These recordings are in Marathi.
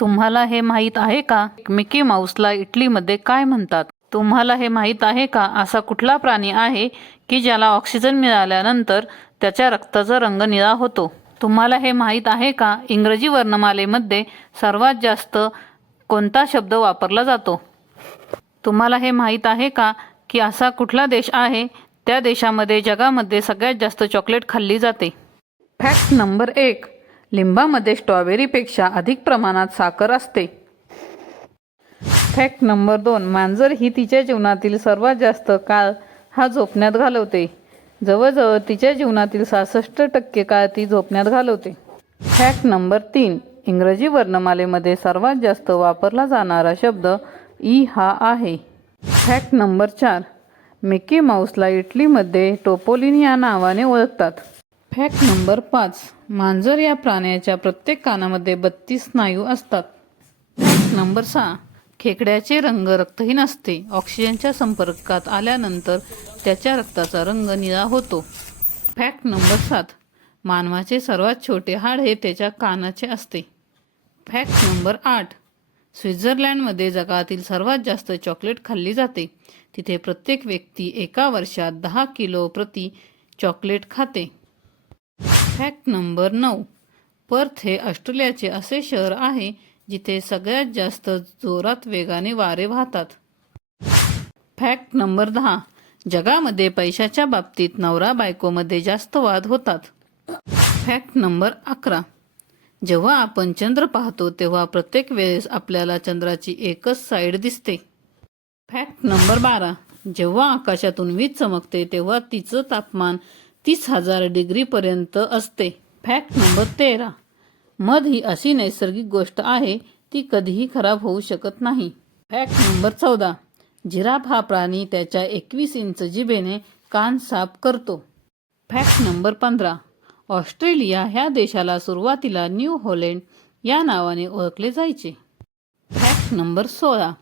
तुम्हाला हे माहीत आहे का? मिकी माऊसला इटलीमध्ये काय म्हणतात? तुम्हाला हे माहीत आहे का? असा कुठला प्राणी आहे की ज्याला ऑक्सिजन मिळाल्यानंतर त्याच्या रक्ताचा रंग निळा होतो? तुम्हाला हे माहीत आहे का? इंग्रजी वर्णमालेमध्ये सर्वात जास्त कोणता शब्द वापरला जातो? तुम्हाला हे माहीत आहे का की असा कुठला देश आहे? त्या देशामध्ये जगामध्ये सगळ्यात जास्त चॉकलेट खाल्ली जाते. फॅक्ट नंबर एक. लिंबामध्ये स्ट्रॉबेरीपेक्षा अधिक प्रमाणात साखर असते. फॅक्ट नंबर दोन मांजर ही तिच्या जीवनातील सर्वात जास्त काळ हा झोपण्यात घालवते. जवळजवळ तिच्या जीवनातील सहासष्ट टक्के काळ ती झोपण्यात घालवते. फॅक्ट नंबर तीन इंग्रजी वर्णमालेमध्ये सर्वात जास्त वापरला जाणारा शब्द ई हा आहे. फॅक्ट नंबर चार मिकी माऊसला इटलीमध्ये टोपोलिन या नावाने ओळखतात. फॅक्ट नंबर पाच. मांजर या प्राण्याच्या प्रत्येक कानामध्ये बत्तीस स्नायू असतात. फॅक्ट नंबर सहा. खेकड्याचे रंग रक्तहीन असते. ऑक्सिजनच्या संपर्कात आल्यानंतर त्याच्या रक्ताचा रंग निळा होतो. फॅक्ट नंबर सात. मानवाचे सर्वात छोटे हाड हे त्याच्या कानाचे असते. फॅक्ट नंबर आठ. स्वित्झर्लंडमध्ये जगातील सर्वात जास्त चॉकलेट खाल्ली जाते. तिथे प्रत्येक व्यक्ती एका वर्षात दहा किलो प्रति चॉकलेट खाते. फॅक्ट नंबर नऊ. पर्थ हे ऑस्ट्रेलियाचे असे शहर आहे जिथे सगळ्यात जास्त जोरात वेगाने वारे वाहतात. फॅक्ट नंबर दहा. जगामध्ये पैशाच्या बाबतीत नवरा बायकोमध्ये जास्त वाद होतात. फॅक्ट नंबर अकरा. जेव्हा आपण चंद्र पाहतो तेव्हा प्रत्येक वेळेस आपल्याला चंद्राची एकच साईड दिसते. फॅक्ट नंबर बारा. जेव्हा आकाशातून वीज चमकते तेव्हा तिचं तापमान तीस हजार डिग्रीपर्यंत असते. फॅक्ट नंबर तेरा. मध ही अशी नैसर्गिक गोष्ट आहे ती कधीही खराब होऊ शकत नाही. फॅक्ट नंबर चौदा. जिराफ हा प्राणी त्याच्या एकवीस इंच जिभेने कान साफ करतो. फॅक्ट नंबर पंधरा. ऑस्ट्रेलिया ह्या देशाला सुरुवातीला न्यू हॉलंड या नावाने ओळखले जायचे. फॅक्ट नंबर सोळा.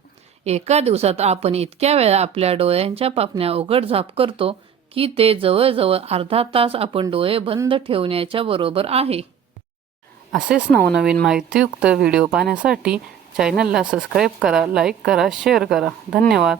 एका दिवसात आपण इतक्या वेळा आपल्या डोळ्यांच्या पापण्या उघडझाप करतो की ते जवळजवळ अर्धा तास आपण डोळे बंद ठेवण्याच्या बरोबर आहे. असेच नवनवीन माहितीयुक्त व्हिडिओ पाहण्यासाठी चॅनलला सबस्क्राईब करा लाईक करा शेअर करा. धन्यवाद.